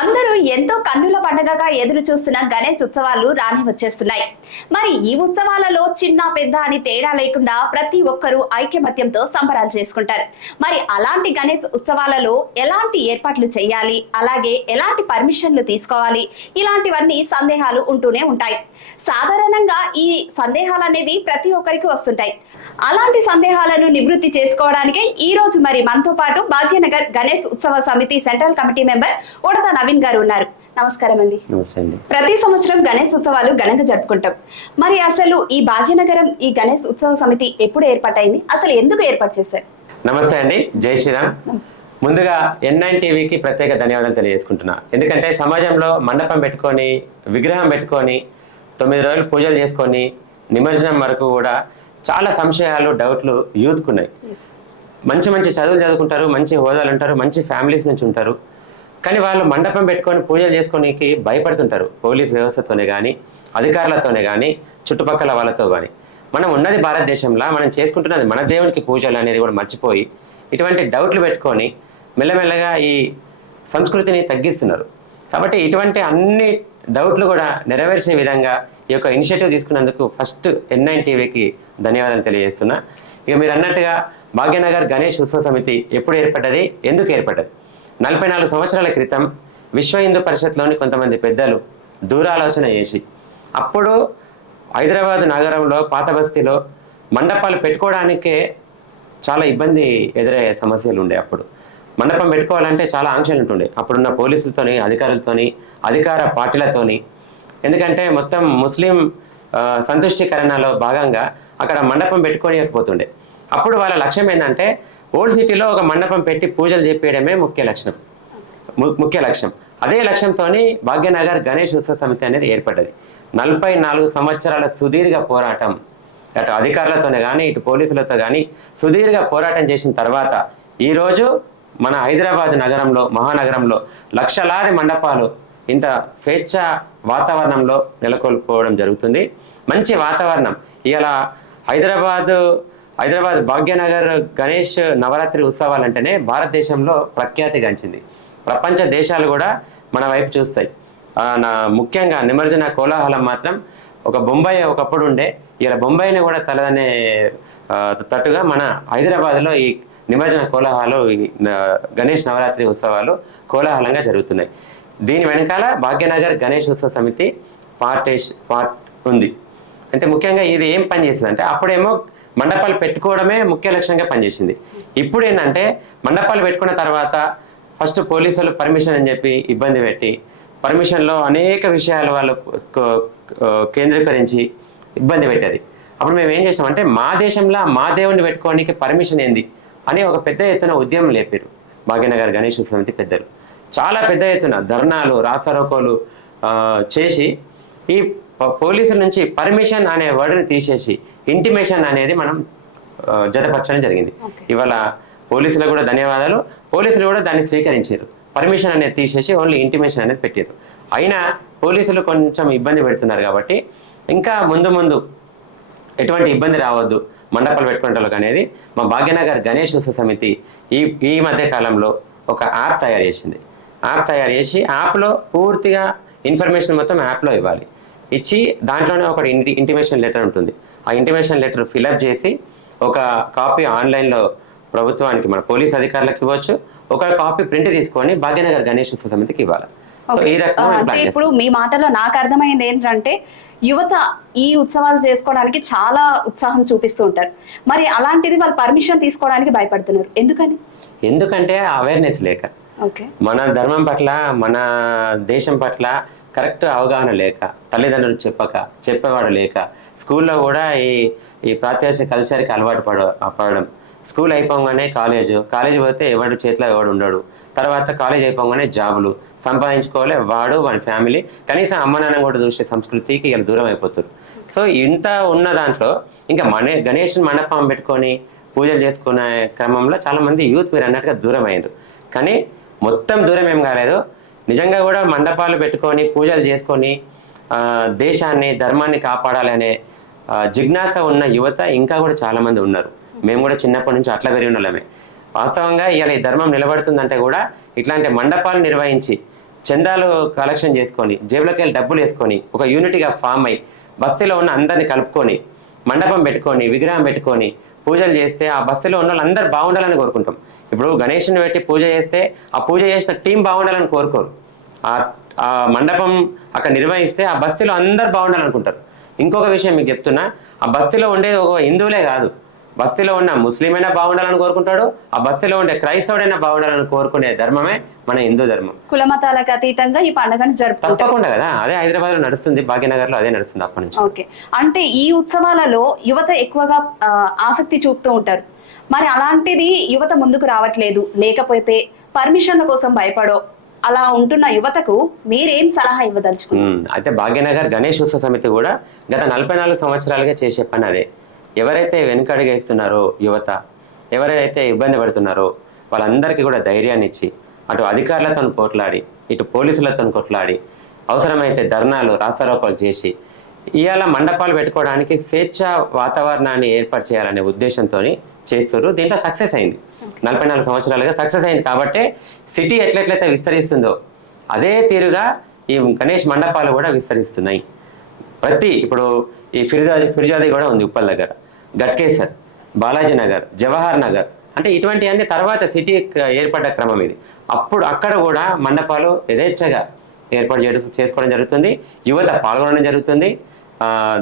అందరూ ఎంతో కన్నుల పండగగా ఎదురు చూస్తున్న గణేష్ ఉత్సవాలు రాని వచ్చేస్తున్నాయి. మరి ఈ ఉత్సవాలలో చిన్న పెద్ద అని తేడా లేకుండా ప్రతి ఒక్కరూ ఐక్యమత్యంతో సంబరాలు చేసుకుంటారు. మరి అలాంటి గణేష్ ఉత్సవాలలో ఎలాంటి ఏర్పాట్లు చేయాలి? అలాగే ఎలాంటి పర్మిషన్లు తీసుకోవాలి? ఇలాంటివన్నీ సందేహాలు ఉంటూనే ఉంటాయి. సాధారణంగా ఈ సందేహాలు అనేవి ప్రతి ఒక్కరికి వస్తుంటాయి. అలాంటి సందేహాలను నివృత్తి చేసుకోవడానికే ఈ రోజు మరి మనతో పాటు భాగ్యనగర్ గణేష్ ఉత్సవ సమితి సెంట్రల్ కమిటీ మెంబర్ ఉడత నవీన్ గారు ఉన్నారు. నమస్కారం అండి. ప్రతి సంవత్సరం గణేష్ ఉత్సవాలు ఘనంగా జరుపుకుంటాం. మరి అసలు ఈ భాగ్యనగరం ఈ గణేష్ ఉత్సవ సమితి ఎప్పుడు ఏర్పాటైంది? అసలు ఎందుకు ఏర్పాటు చేశారు? నమస్తే అండి. జై శ్రీరామ్. ముందుగా ఎన్ నైన్ టీవీకి ప్రత్యేక ధన్యవాదాలు తెలియజేసుకుంటున్నా. ఎందుకంటే సమాజంలో మండపం పెట్టుకొని విగ్రహం పెట్టుకొని తొమ్మిది రోజులు పూజలు చేసుకొని నిమజ్జనం వరకు కూడా చాలా సంశయాలు డౌట్లు యూత్కున్నాయి. మంచి మంచి చదువులు చదువుకుంటారు మంచి హోదాలు ఉంటారు మంచి ఫ్యామిలీస్ నుంచి ఉంటారు. కానీ వాళ్ళు మండపం పెట్టుకొని పూజలు చేసుకోనికి భయపడుతుంటారు పోలీస్ వ్యవస్థతోనే కానీ అధికారులతోనే కానీ చుట్టుపక్కల వాళ్ళతో కానీ మనం ఉన్నది భారతదేశంలో మనం చేసుకుంటున్నది మన దేవునికి పూజలు అనేది కూడా మర్చిపోయి ఇటువంటి డౌట్లు పెట్టుకొని మెల్లమెల్లగా ఈ సంస్కృతిని తగ్గిస్తున్నారు. కాబట్టి ఇటువంటి అన్ని డౌట్లు కూడా నెరవేర్చే విధంగా ఈ యొక్క ఇనిషియేటివ్ తీసుకున్నందుకు ఫస్ట్ ఎన్ నైన్ టీవీకి ధన్యవాదాలు తెలియజేస్తున్నా. ఇక మీరు అన్నట్టుగా భాగ్యనగర్ గణేష్ ఉత్సవ సమితి ఎప్పుడు ఏర్పడ్డది? ఎందుకు ఏర్పడ్డది? నలభై నాలుగు సంవత్సరాల క్రితం విశ్వ హిందూ పరిషత్లోని కొంతమంది పెద్దలు దూరాలోచన చేసి అప్పుడు హైదరాబాద్ నగరంలో పాత బస్తీలో మండపాలు పెట్టుకోవడానికే చాలా ఇబ్బంది ఎదురయ్యే సమస్యలు ఉండే అప్పుడు. మండపం పెట్టుకోవాలంటే చాలా ఆంక్షలు ఉంటుండే. అప్పుడున్న పోలీసులతోని అధికారులతోని అధికార పార్టీలతోని. ఎందుకంటే మొత్తం ముస్లిం సంతుష్టికరణలో భాగంగా అక్కడ మండపం పెట్టుకోలేకపోతుండే అప్పుడు వాళ్ళ లక్ష్యం ఏంటంటే ఓల్డ్ సిటీలో ఒక మండపం పెట్టి పూజలు చేపేయడమే ముఖ్య లక్ష్యం. ము- ముఖ్య లక్ష్యం. అదే లక్ష్యంతో భాగ్యనగర్ గణేష్ ఉత్సవ సమితి అనేది ఏర్పడ్డది. నలభై నాలుగు సంవత్సరాల సుదీర్ఘ పోరాటం. అటు అధికారులతోనే కానీ ఇటు పోలీసులతో కానీ సుదీర్ఘ పోరాటం చేసిన తర్వాత ఈరోజు మన హైదరాబాద్ నగరంలో మహానగరంలో లక్షలాది మండపాలు ఇంత స్వేచ్ఛ వాతావరణంలో నెలకొల్పోవడం జరుగుతుంది. మంచి వాతావరణం. ఇలా హైదరాబాద్ హైదరాబాద్ భాగ్యనగర్ గణేష్ నవరాత్రి ఉత్సవాలు అంటేనే భారతదేశంలో ప్రఖ్యాతిగాంచింది ప్రపంచ దేశాలు కూడా మన వైపు చూస్తాయి. నా ముఖ్యంగా నిమజ్జన కోలాహలం మాత్రం ఒక బొంబాయి ఒకప్పుడు ఉండే ఇలా బొంబాయిని కూడా తలదనే తట్టుగా మన హైదరాబాద్లో ఈ నిమజ్జన కోలాహలం ఈ గణేష్ నవరాత్రి ఉత్సవాలు కోలాహలంగా జరుగుతున్నాయి. దీని వెనకాల భాగ్యనగర్ గణేష్ ఉత్సవ సమితి పార్టేష్ పార్ట్ ఉంది. అంటే ముఖ్యంగా ఇది ఏం పని చేసింది అంటే అప్పుడేమో మండపాలు పెట్టుకోవడమే ముఖ్య లక్ష్యంగా పనిచేసింది. ఇప్పుడు ఏంటంటే మండపాలు పెట్టుకున్న తర్వాత ఫస్ట్ పోలీసులు పర్మిషన్ అని చెప్పి ఇబ్బంది పెట్టి పర్మిషన్లో అనేక విషయాలు వాళ్ళు కేంద్రీకరించి ఇబ్బంది పెట్టేది. అప్పుడు మేము ఏం చేసామంటే మా దేశంలో మా దేవుణ్ణి పెట్టుకోవడానికి పర్మిషన్ ఏంది అని ఒక పెద్ద ఎత్తున ఉద్యమం లేపారు. భాగ్యనగర్ గణేష్ సమితి పెద్దలు. చాలా పెద్ద ఎత్తున ధర్నాలు రాసరోకోలు చేసి ఈ పోలీసుల నుంచి పర్మిషన్ అనే వర్డ్ని తీసేసి ఇంటిమేషన్ అనేది మనం జతపరచడం జరిగింది. ఇవాళ పోలీసులకు కూడా ధన్యవాదాలు. పోలీసులు కూడా దాన్ని స్వీకరించారు. పర్మిషన్ అనేది తీసేసి ఓన్లీ ఇంటిమేషన్ అనేది పెట్టారు అయినా పోలీసులు కొంచెం ఇబ్బంది పెడుతున్నారు కాబట్టి ఇంకా ముందు ముందు ఎటువంటి ఇబ్బంది రావద్దు. మండపాలు పెట్టుకునే అనేది మా భాగ్యనగర్ గణేష్ ఉత్సవ సమితి ఈ ఈ మధ్య కాలంలో ఒక యాప్ తయారు చేసింది. యాప్ తయారు చేసి యాప్లో పూర్తిగా ఇన్ఫర్మేషన్ మొత్తం యాప్లో ఇవ్వాలి. ఇచ్చి దాంట్లోనే ఒక ఇంటి ఇంటిమేషన్ లెటర్ ఉంటుంది. ఆ ఇంటిమేషన్ లెటర్ ఫిలప్ చేసి ఒక కాపీ ఆన్లైన్లో ప్రభుత్వానికి మన పోలీస్ అధికారులకు ఇవ్వచ్చు. ఒక కాపీ ప్రింట్ తీసుకొని భాగ్యనగర్ గణేష్ ఉత్సవ సమితికి ఇవ్వాలి. సో ఈ రకంగా ఇప్పుడు మీ మాటలో నాకు అర్థమైంది ఏంటంటే యువత ఈ ఉత్సవాలు చేసుకోవడానికి చాలా ఉత్సాహం చూపిస్తూ ఉంటారు. మరి అలాంటిది వాళ్ళు పర్మిషన్ తీసుకోవడానికి భయపడుతున్నారు. ఎందుకని? ఎందుకంటే అవేర్నెస్ లేక. ఓకే. మన ధర్మం పట్ల మన దేశం పట్ల కరెక్ట్ అవగాహన లేక తల్లిదండ్రులు చెప్పక చెప్పేవాడు లేక స్కూల్లో కూడా ఈ ఈ ప్రాత్యాశ కల్చర్కి అలవాటు పడ పడడం. స్కూల్ అయిపోగానే కాలేజ్ కాలేజ్ పోతే ఎవరి చేతిలో ఎవడు ఉండడు. తర్వాత కాలేజ్ అయిపోగానే జాబులు. సంపాదించుకోవాలి వాడు వాడి ఫ్యామిలీ. కనీసం అమ్మ నాన్న కూడా చూసే సంస్కృతికి వీళ్ళు దూరం అయిపోతారు. సో ఇంత ఉన్న దాంట్లో ఇంకా మన గణేష్ మండపం పెట్టుకొని పూజలు చేసుకునే క్రమంలో చాలామంది యూత్ మీరు అన్నట్టుగా దూరం అయ్యారు కానీ మొత్తం దూరం ఏం కాలేదు. నిజంగా కూడా మండపాలు పెట్టుకొని పూజలు చేసుకొని దేశాన్ని ధర్మాన్ని కాపాడాలనే జిజ్ఞాస ఉన్న యువత ఇంకా కూడా చాలామంది ఉన్నారు. మేము కూడా చిన్నప్పటి నుంచి అట్లా పెరిగిన వాళ్ళమే వాస్తవంగా ఇవాళ ఈ ధర్మం నిలబడుతుందంటే కూడా ఇట్లాంటి మండపాలు నిర్వహించి చందాలు కలెక్షన్ చేసుకొని జేబులోకి వెళ్ళి డబ్బులు వేసుకొని ఒక యూనిట్గా ఫామ్ అయి బస్సులో ఉన్న అందరిని కలుపుకొని మండపం పెట్టుకొని విగ్రహం పెట్టుకొని పూజలు చేస్తే ఆ బస్సులో ఉన్న వాళ్ళందరూ బాగుండాలని కోరుకుంటాం. ఇప్పుడు గణేష్ని పెట్టి పూజ చేస్తే ఆ పూజ చేసిన టీం బాగుండాలని కోరుకోరు. ఆ మండపం అక్కడ నిర్వహిస్తే ఆ బస్తీలో అందరు బాగుండాలనుకుంటారు. ఇంకొక విషయం మీకు చెప్తున్నా ఆ బస్తీలో ఉండేది ఒక హిందువులే కాదు. బస్తీలో ఉన్న ముస్లిం అయినా బాగుండాలని కోరుకుంటాడు ఆ బస్తీలో ఉండే క్రైస్తవుడైనా బాగుండాలని కోరుకునే ధర్మమే మన హిందూ ధర్మం. కుల మతాలకు అతీతంగా ఈ పండుగను జరుపుకుంటారు. తప్పకుండా కదా అదే హైదరాబాద్లో నడుస్తుంది భాగ్యనగర్లో అదే నడుస్తుంది అప్పటి నుంచి. ఓకే. అంటే ఈ ఉత్సవాలలో యువత ఎక్కువగా ఆసక్తి చూపుతూ ఉంటారు. మరి అలాంటిది యువత ముందుకు రావట్లేదు. లేకపోతే పర్మిషన్ల కోసం భయపడో అలా ఉంటున్న యువతకు మీరేం సలహా ఇవ్వదలుచుకున్నారు? అయితే భాగ్యనగర్ గణేష్ ఉత్సవ సమితి కూడా గత నలభై నాలుగు సంవత్సరాలుగా చేసే పని అదే. ఎవరైతే వెనుకడుగేస్తున్నారో యువత ఎవరైతే ఇబ్బంది పడుతున్నారో వాళ్ళందరికీ కూడా ధైర్యాన్ని ఇచ్చి అటు అధికారులతో పోట్లాడి ఇటు పోలీసులతో కొట్లాడి అవసరమైతే ధర్నాలు రాస్తారోపాలు చేసి ఇవాళ మండపాలు పెట్టుకోవడానికి స్వేచ్ఛ వాతావరణాన్ని ఏర్పాటు చేయాలనే ఉద్దేశంతో చేస్తారు దీంట్లో సక్సెస్ అయింది. నలభై నాలుగు సంవత్సరాలుగా సక్సెస్ అయింది. కాబట్టి సిటీ ఎట్లెట్లయితే విస్తరిస్తుందో అదే తీరుగా ఈ గణేష్ మండపాలు కూడా విస్తరిస్తున్నాయి. ప్రతి ఇప్పుడు ఈ ఫిర్జాది ఫిర్జాది కూడా ఉంది ఉప్పల్ దగ్గర గట్కేసర్ బాలాజీ నగర్ జవహర్ నగర్. అంటే ఇటువంటివన్నీ తర్వాత సిటీ ఏర్పడ్డ క్రమం ఇది. అప్పుడు అక్కడ కూడా మండపాలు యథేచ్ఛగా ఏర్పాటు చేసుకోవడం జరుగుతుంది. యువత పాల్గొనడం జరుగుతుంది.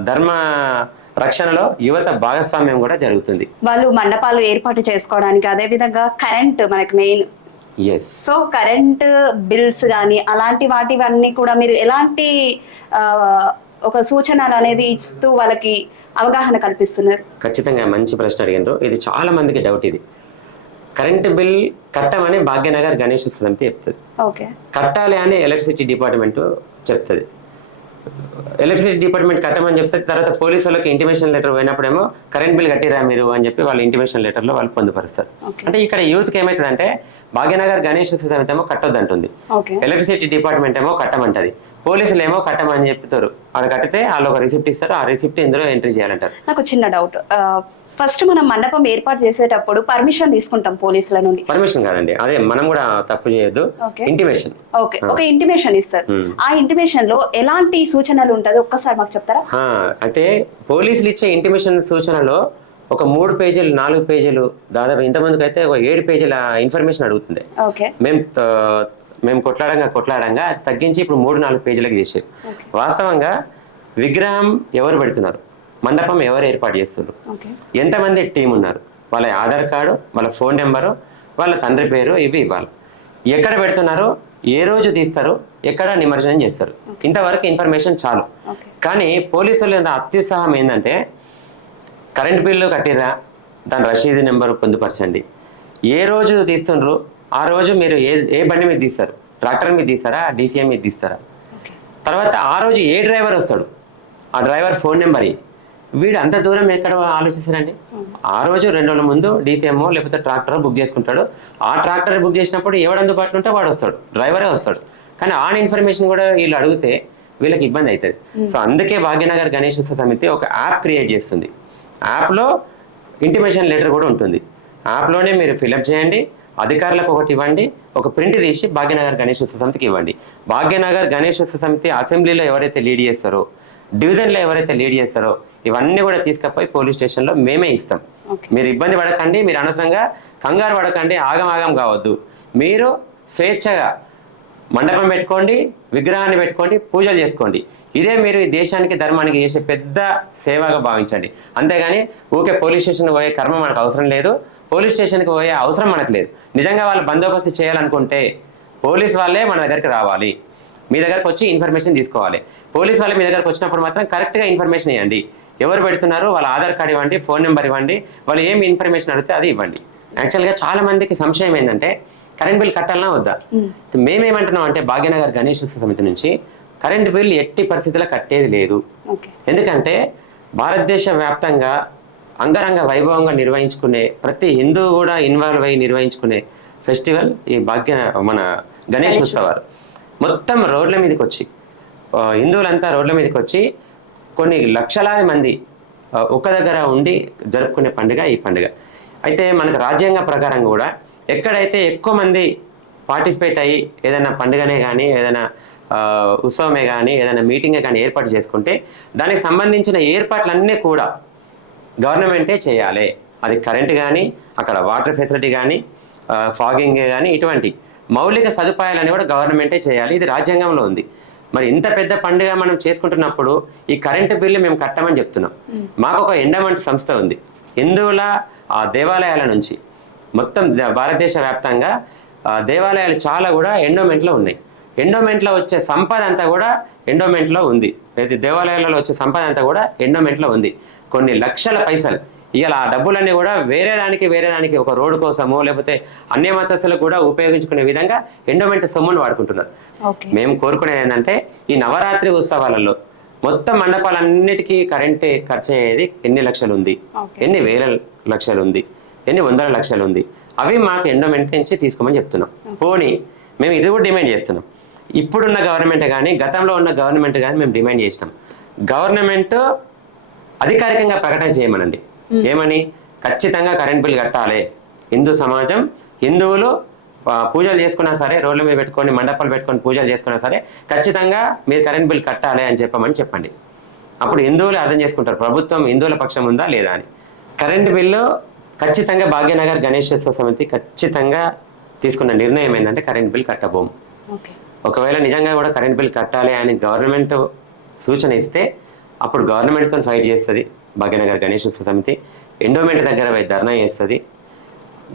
ధర్మ రక్షణలో యువత భాగస్వామ్యం కూడా జరుగుతుంది. వాళ్ళు మండపాలు ఏర్పాటు చేసుకోవడానికి అదే విధంగా కరెంట్ మనకి మెయిన్. సో కరెంట్ బిల్స్ కానీ అలాంటి వాటివన్నీ కూడా మీరు ఎలాంటి ఒక సూచనలు అనేది ఇస్తూ వాళ్ళకి అవగాహన కల్పిస్తున్నారు? ఖచ్చితంగా మంచి ప్రశ్న అడిగినారు. ఇది చాలా మందికి డౌట్ ఇది. కరెంటు బిల్ కట్టమని భాగ్యనగర్ గణేష్ సమితి చెప్తుంది. ఓకే. కట్టాలి అని ఎలక్ట్రిసిటీ డిపార్ట్మెంట్ చెప్తుంది. ఎలక్ట్రిసిటీ డిపార్ట్మెంట్ కట్టమని చెప్తే తర్వాత పోలీసు వాళ్ళకి ఇంటిమేషన్ లెటర్ పోయినప్పుడేమో కరెంట్ బిల్ కట్టిరా మీరు అని చెప్పి వాళ్ళ ఇంటిమేషన్ లెటర్లో వాళ్ళు పొందుపరుస్తారు. అంటే ఇక్కడ యూత్కి ఏమవుతుందంటే భాగ్యనగర్ గణేష్ సమితి ఏమో కట్టొద్దంటుంది. ఎలక్ట్రిసిటీ డిపార్ట్మెంట్ ఏమో కట్టమంటది. పోలీసులు ఏమో కట్టమని చెప్తారు. వాళ్ళు కట్టితే వాళ్ళు ఒక రిసిప్ట్ ఇస్తారు. ఆ రిసిప్ట్ ఇందులో ఎంట్రీ చేయాలంటారు. నాకు చిన్న డౌట్ ఫస్ట్ మనం మండపం ఏర్పాటు చేసేటప్పుడు పర్మిషన్ తీసుకుంటాం పోలీసుల నుండి. పర్మిషన్ కాదండి. అదే మనం కూడా తప్పు చేయొద్దు. Intimation okay. ఒక ఇంటిమేషన్ ఇస్తారు. Hmm. ఆ ఇంటిమేషన్లో ఎలాంటి సూచనలు ఉంటది? ఒక్కసారి మాకు చెప్తారా? అయితే పోలీసులు ఇచ్చే ఇంటిమేషన్ సూచనలో ఒక మూడు పేజీలు నాలుగు పేజీలు దాదాపు ఇంతమందికి అయితే ఒక ఏడు పేజీల ఇన్ఫర్మేషన్ అడుగుతుంది. ఓకే. మేము మేము కొట్లాడంగా కొట్లాడంగా తగ్గించి ఇప్పుడు మూడు నాలుగు పేజీలకు చేసారు Okay. వాస్తవంగా విగ్రహం ఎవరు పెడుతున్నారు? మండపం ఎవరు ఏర్పాటు చేస్తున్నారు? ఎంతమంది టీం ఉన్నారు? వాళ్ళ ఆధార్ కార్డు వాళ్ళ ఫోన్ నెంబరు వాళ్ళ తండ్రి పేరు ఇవి ఇవ్వాలి. ఎక్కడ పెడుతున్నారు? ఏ రోజు తీస్తారు? ఎక్కడ నిమజ్జనం చేస్తారు? ఇంతవరకు ఇన్ఫర్మేషన్ చాలు. కానీ పోలీసులు అత్యుత్సాహం ఏంటంటే కరెంట్ బిల్లు కట్టిరా? దాని రసీదు నెంబర్ పొందుపరచండి. ఏ రోజు తీస్తుండ్రు? ఆ రోజు మీరు ఏ ఏ బండి మీద తీస్తారు? ట్రాక్టర్ మీద తీస్తారా? డీసీఎం మీద తీస్తారా? తర్వాత ఆ రోజు ఏ డ్రైవర్ వస్తాడు? ఆ డ్రైవర్ ఫోన్ నెంబర్. వీడు అంత దూరం ఎక్కడ ఆలోచిస్తారండి ఆ రోజు రెండు రోజుల ముందు డీసీఎం లేకపోతే ట్రాక్టర్ బుక్ చేసుకుంటాడు. ఆ ట్రాక్టర్ బుక్ చేసినప్పుడు ఎవడు అందుబాటులో ఉంటే వాడు వస్తాడు. డ్రైవరే వస్తాడు. కానీ ఆన్ ఇన్ఫర్మేషన్ కూడా వీళ్ళు అడిగితే వీళ్ళకి ఇబ్బంది అవుతుంది. సో అందుకే భాగ్యనగర్ గణేష్ ఉత్సవ సమితి ఒక యాప్ క్రియేట్ చేస్తుంది. యాప్లో ఇంటిమేషన్ లెటర్ కూడా ఉంటుంది. యాప్లోనే మీరు ఫిలప్ చేయండి. అధికారులకు ఒకటి ఇవ్వండి ఒక ప్రింట్ తీసి భాగ్యనగర్ గణేష్ ఉత్సవ సమితికి ఇవ్వండి. భాగ్యనగర్ గణేష్ ఉత్సవ సమితి అసెంబ్లీలో ఎవరైతే లీడ్ చేస్తారో డివిజన్లో ఎవరైతే లీడ్ చేస్తారో ఇవన్నీ కూడా తీసుకపోయి పోలీస్ స్టేషన్లో మేమే ఇస్తాం. మీరు ఇబ్బంది పడకండి మీరు అనవసరంగా కంగారు పడకండి ఆగం ఆగం కావద్దు. మీరు స్వేచ్ఛగా మండపం పెట్టుకోండి విగ్రహాన్ని పెట్టుకోండి పూజలు చేసుకోండి. ఇదే మీరు ఈ దేశానికి ధర్మానికి చేసే పెద్ద సేవగా భావించండి. అంతేగాని ఊకే పోలీస్ స్టేషన్ పోయే కర్మ మనకు అవసరం లేదు. పోలీస్ స్టేషన్కి పోయే అవసరం మనకు లేదు. నిజంగా వాళ్ళు బందోబస్తు చేయాలనుకుంటే పోలీస్ వాళ్ళే మన దగ్గరికి రావాలి. మీ దగ్గరకు వచ్చి ఇన్ఫర్మేషన్ తీసుకోవాలి. పోలీస్ వాళ్ళు మీ దగ్గరకు వచ్చినప్పుడు మాత్రం కరెక్ట్గా ఇన్ఫర్మేషన్ ఇవ్వండి. ఎవరు పెడుతున్నారు? వాళ్ళ ఆధార్ కార్డ్ ఇవ్వండి ఫోన్ నెంబర్ ఇవ్వండి వాళ్ళు ఏం ఇన్ఫర్మేషన్ అడిగితే అది ఇవ్వండి. యాక్చువల్గా చాలా మందికి సంశయం ఏంటంటే కరెంట్ బిల్ కట్టాలన్నా వద్దా? మేమేమంటున్నాం అంటే భాగ్యనగర్ గణేష్ సమితి నుంచి కరెంట్ బిల్ ఎట్టి పరిస్థితుల్లో కట్టేది లేదు. ఎందుకంటే భారతదేశ వ్యాప్తంగా అంగరంగ వైభవంగా నిర్వహించుకునే ప్రతి హిందువు కూడా ఇన్వాల్వ్ అయ్యి నిర్వహించుకునే ఫెస్టివల్ ఈ భాగ్య మన గణేష్ ఉత్సవాలు. మొత్తం రోడ్ల మీదకి వచ్చి హిందువులంతా రోడ్ల మీదకి వచ్చి కొన్ని లక్షలాది మంది ఆ, ఒక్క దగ్గర ఉండి జరుపుకునే పండుగ ఈ పండుగ. అయితే మనకు రాజ్యాంగ ప్రకారం కూడా ఎక్కడైతే ఎక్కువ మంది పార్టిసిపేట్ అయ్యి ఏదైనా పండుగనే కానీ ఏదైనా ఉత్సవమే కానీ ఏదైనా మీటింగే కానీ ఏర్పాటు చేసుకుంటే దానికి సంబంధించిన ఏర్పాట్లన్నీ కూడా గవర్నమెంటే చేయాలి. అది కరెంట్ కానీ అక్కడ వాటర్ ఫెసిలిటీ కానీ ఫాగింగ్ కానీ ఇటువంటి మౌలిక సదుపాయాలని కూడా గవర్నమెంటే చేయాలి. ఇది రాజ్యాంగంలో ఉంది. మరి ఇంత పెద్ద పండుగ మనం చేసుకుంటున్నప్పుడు ఈ కరెంటు బిల్లు మేము కట్టమని చెప్తున్నాం. మాకు ఒక ఎండమెంట్ సంస్థ ఉంది. హిందువుల ఆ దేవాలయాల నుంచి మొత్తం భారతదేశ వ్యాప్తంగా దేవాలయాలు చాలా కూడా ఎండోమెంట్లో ఉన్నాయి. ఎండోమెంట్లో వచ్చే సంపద అంతా కూడా ఎండోమెంట్లో ఉంది. అయితే దేవాలయాలలో వచ్చే సంపద అంతా కూడా ఎండోమెంట్లో ఉంది. కొన్ని లక్షల పైసలు. ఇవాళ ఆ డబ్బులన్నీ కూడా వేరే దానికి వేరే దానికి ఒక రోడ్డు కోసమో లేకపోతే అన్య మతస్థులకు కూడా ఉపయోగించుకునే విధంగా ఎండోమెంట్ సొమ్మును వాడుకుంటున్నారు. మేము కోరుకునేది ఏంటంటే ఈ నవరాత్రి ఉత్సవాలలో మొత్తం మండపాలన్నిటికీ కరెంట్ ఖర్చు అయ్యేది ఎన్ని లక్షలు ఉంది. ఎన్ని వేల లక్షలు ఉంది ఎన్ని వందల లక్షలు ఉంది అవి మాకు ఎండోమెంట్ నుంచి తీసుకోమని చెప్తున్నాం. పోనీ మేము ఇది కూడా డిమాండ్ చేస్తున్నాం. ఇప్పుడున్న గవర్నమెంట్ కానీ గతంలో ఉన్న గవర్నమెంట్ కానీ మేము డిమాండ్ చేసినాం. గవర్నమెంట్ అధికారికంగా ప్రకటన చేయమనండి. ఏమని? ఖచ్చితంగా కరెంట్ బిల్ కట్టాలి. హిందూ సమాజం హిందువులు పూజలు చేసుకున్నా సరే రోడ్ల మీద పెట్టుకొని మండపాలు పెట్టుకొని పూజలు చేసుకున్నా సరే ఖచ్చితంగా మీరు కరెంట్ బిల్ కట్టాలి అని చెప్పమని చెప్పండి. అప్పుడు హిందువులు అర్థం చేసుకుంటారు. ప్రభుత్వం హిందువుల పక్షం ఉందా లేదా అని. కరెంట్ బిల్లు ఖచ్చితంగా భాగ్యనగర్ గణేశోత్సవ సమితి ఖచ్చితంగా తీసుకున్న నిర్ణయం ఏంటంటే కరెంట్ బిల్ కట్టబోము. ఒకవేళ నిజంగా కూడా కరెంట్ బిల్ కట్టాలి అని గవర్నమెంట్ సూచన ఇస్తే అప్పుడు గవర్నమెంట్తో ఫైట్ చేస్తుంది. భాగ్యనగర్ గణేశోత్సవ సమితి. ఎండోమెంట్ దగ్గర పోయి ధర్నా చేస్తుంది.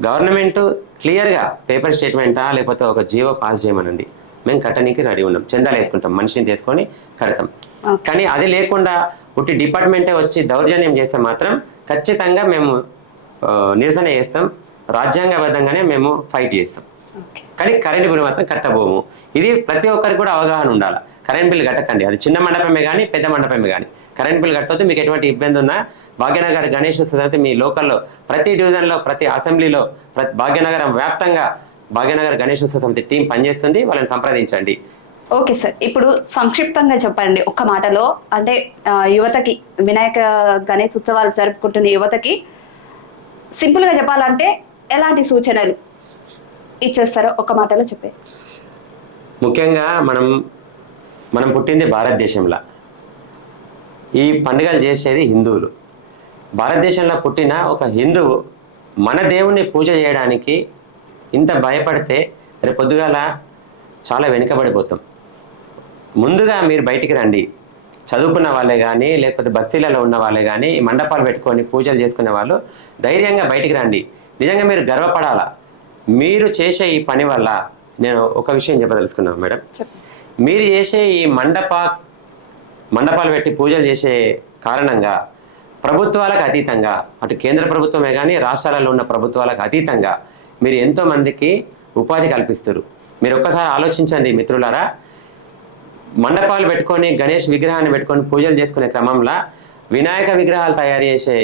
గవర్నమెంట్ క్లియర్గా పేపర్ స్టేట్మెంటా లేకపోతే ఒక జీవో పాస్ చేయమనండి. మేము కట్టనీకి రెడీ ఉన్నాం. చందాలు వేసుకుంటాం. మనిషిని తీసుకొని కడతాం. కానీ అది లేకుండా ఉట్టి డిపార్ట్మెంటే వచ్చి దౌర్జన్యం చేస్తే మాత్రం ఖచ్చితంగా మేము నిరసన చేస్తాం. రాజ్యాంగబద్ధంగానే మేము ఫైట్ చేస్తాం. కానీ కరెంట్ బిల్ మాత్రం కట్టబోము. ఇది ప్రతి ఒక్కరికి కూడా అవగాహన ఉండాలి? కరెంట్ బిల్ కట్టకండి. అది చిన్న మండపమే కానీ పెద్ద మండపమే కానీ కరెంట్ బిల్ కట్టొద్దు మీకు ఎటువంటి ఇబ్బంది ఉన్నా భాగ్యనగర్ గణేష్ ఉత్సవం మీ లోకల్లో ప్రతి డివిజన్లో ప్రతి అసెంబ్లీలో ప్రతి భాగ్యనగరం వ్యాప్తంగా భాగ్యనగర్ గణేష్ ఉత్సవ సమితి టీం పనిచేస్తుంది. వాళ్ళని సంప్రదించండి. Okay sir. ఇప్పుడు సంక్షిప్తంగా చెప్పండి. ఒక్క మాటలో అంటే యువతకి వినాయక గణేష్ ఉత్సవాలు జరుపుకుంటున్న యువతకి సింపుల్గా చెప్పాలంటే ఎలాంటి సూచనలు ఇచ్చేస్తారో ఒక మాటలో చెప్పే. ముఖ్యంగా మనం మనం పుట్టింది భారతదేశంలో. ఈ పండుగలు చేసేది హిందువులు. భారతదేశంలో పుట్టిన ఒక హిందువు మన దేవుణ్ణి పూజ చేయడానికి ఇంత భయపడితే రేపు పొద్దుగాల చాలా వెనుకబడిపోతాం. ముందుగా మీరు బయటికి రండి. చదువుకున్న వాళ్ళే కానీ లేకపోతే బస్తీలలో ఉన్న వాళ్ళే కానీ మండపాలు పెట్టుకొని పూజలు చేసుకునే వాళ్ళు ధైర్యంగా బయటికి రండి. నిజంగా మీరు గర్వపడాలా? మీరు చేసే ఈ పని వల్ల నేను ఒక విషయం చెప్పదలుచుకున్నాను మేడం. మీరు చేసే ఈ మండప మండపాలు పెట్టి పూజలు చేసే కారణంగా ప్రభుత్వాలకు అతీతంగా అటు కేంద్ర ప్రభుత్వమే కానీ రాష్ట్రాలలో ఉన్న ప్రభుత్వాలకు అతీతంగా మీరు ఎంతో మందికి ఉపాధి కల్పిస్తారు మీరు ఒక్కసారి ఆలోచించండి మిత్రులారా. మండపాలు పెట్టుకొని గణేష్ విగ్రహాన్ని పెట్టుకొని పూజలు చేసుకునే క్రమంలో వినాయక విగ్రహాలు తయారు చేసే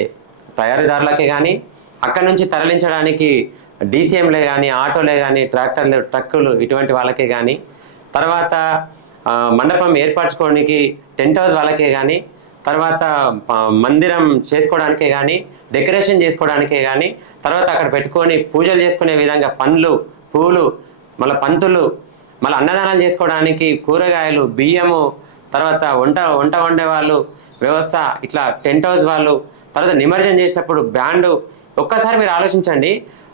తయారీదారులకే కానీ అక్కడ నుంచి తరలించడానికి డీసీఎంలే కానీ ఆటోలే కానీ ట్రాక్టర్లు ట్రక్కులు ఇటువంటి వాళ్ళకే కానీ తర్వాత మండపం ఏర్పరచుకోవడానికి టెంట్ హౌస్ వాళ్ళకే కానీ తర్వాత మందిరం చేసుకోవడానికే కానీ డెకరేషన్ చేసుకోవడానికే కానీ తర్వాత అక్కడ పెట్టుకొని పూజలు చేసుకునే విధంగా పండ్లు పూలు మళ్ళీ పంతులు మళ్ళీ అన్నదానం చేసుకోవడానికి కూరగాయలు బియ్యము తర్వాత వంట వంట వండే వాళ్ళు వ్యవస్థ ఇట్లా టెంట్ హౌస్ వాళ్ళు తర్వాత నిమజ్జనం చేసేటప్పుడు బ్యాండ్ ఒక్కసారి మీరు ఆలోచించండి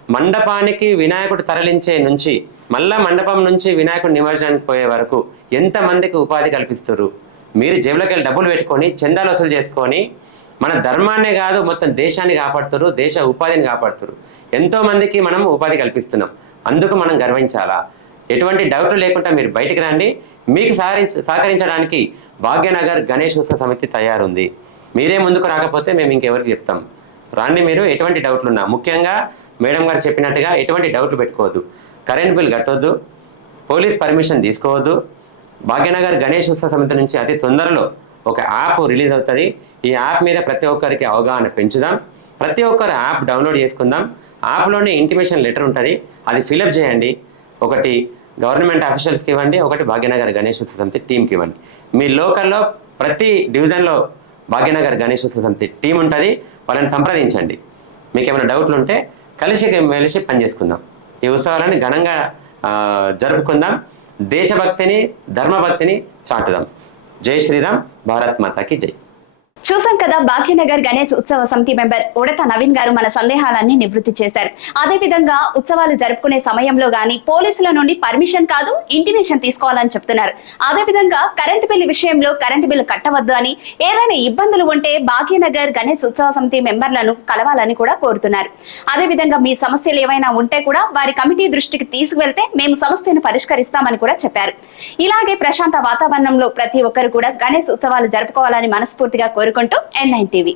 మండపానికి వినాయకుడు తరలించే నుంచి మళ్ళా మండపం నుంచి వినాయకుడు నిమజ్జనానికి పోయే వరకు ఎంతమందికి ఉపాధి కల్పిస్తారు? మీరు జేబులోకి వెళ్ళి డబ్బులు పెట్టుకొని చందాలు వసూలు చేసుకొని మన ధర్మాన్నే కాదు మొత్తం దేశాన్ని కాపాడుతారు దేశ ఉపాధిని కాపాడుతారు. ఎంతో మందికి మనం ఉపాధి కల్పిస్తున్నాం. అందుకు మనం గర్వించాలా? ఎటువంటి డౌట్లు లేకుండా మీరు బయటికి రండి. మీకు సహకరించడానికి భాగ్యనగర్ గణేష్ ఉత్సవ సమితి తయారుంది. మీరే ముందుకు రాకపోతే మేము ఇంకెవరికి చెప్తాం. రాండి మీరు ఎటువంటి డౌట్లు ఉన్నా ముఖ్యంగా మేడం గారు చెప్పినట్టుగా ఎటువంటి డౌట్లు పెట్టుకోవద్దు. కరెంట్ బిల్ కట్టొద్దు పోలీస్ పర్మిషన్ తీసుకోవద్దు. భాగ్యనగర్ గణేష్ ఉత్సవ సమితి నుంచి అతి తొందరలో ఒక యాప్ రిలీజ్ అవుతుంది. ఈ యాప్ మీద ప్రతి ఒక్కరికి అవగాహన పెంచుదాం. ప్రతి ఒక్కరు యాప్ డౌన్లోడ్ చేసుకుందాం. యాప్లోనే ఇంటిమేషన్ లెటర్ ఉంటుంది. అది ఫిలప్ చేయండి. ఒకటి గవర్నమెంట్ అఫీషియల్స్కి ఇవ్వండి. ఒకటి భాగ్యనగర్ గణేష్ ఉత్సవ సమితి టీంకి ఇవ్వండి. మీ లోకల్లో ప్రతి డివిజన్లో భాగ్యనగర్ గణేష్ ఉత్సవ సమితి టీం ఉంటుంది. వాళ్ళని సంప్రదించండి. మీకు ఏమైనా డౌట్లు ఉంటే కలిసి మెలిసి పనిచేసుకుందాం. ఈ ఉత్సవాలని ఘనంగా ఆ, జరుపుకుందాం. దేశభక్తిని ధర్మభక్తిని చాటుదాం. జై శ్రీరామ్. భారత్ మాతాకి జై. చూసాం కదా భాగ్యనగర్ గణేష్ ఉత్సవ సమితి మెంబర్ ఉడత నవీన్ గారు మన సందేహాలన్నీ నివృత్తి చేశారు. అదే విధంగా ఉత్సవాలు జరుపుకునే సమయంలో గాని పోలీసుల నుండి పర్మిషన్ కాదు ఇంటిమేషన్ తీసుకోవాలని చెప్తున్నారు. అదే విధంగా కరెంటు బిల్లు విషయంలో కరెంటు బిల్లు కట్టవద్దు అని ఏదైనా ఇబ్బందులు ఉంటే భాగ్యనగర్ గణేష్ ఉత్సవ సమితి మెంబర్లను కలవాలని కూడా కోరుతున్నారు. అదే విధంగా మీ సమస్యలు ఏవైనా ఉంటే కూడా వారి కమిటీ దృష్టికి తీసుకువెళ్తే మేము సమస్యను పరిష్కరిస్తామని కూడా చెప్పారు. ఇలాగే ప్రశాంత వాతావరణంలో ప్రతి ఒక్కరు కూడా గణేష్ ఉత్సవాలు జరుపుకోవాలని మనస్ఫూర్తిగా ఎదుర్కొంటూ ఎన్ఐన్ టీవీ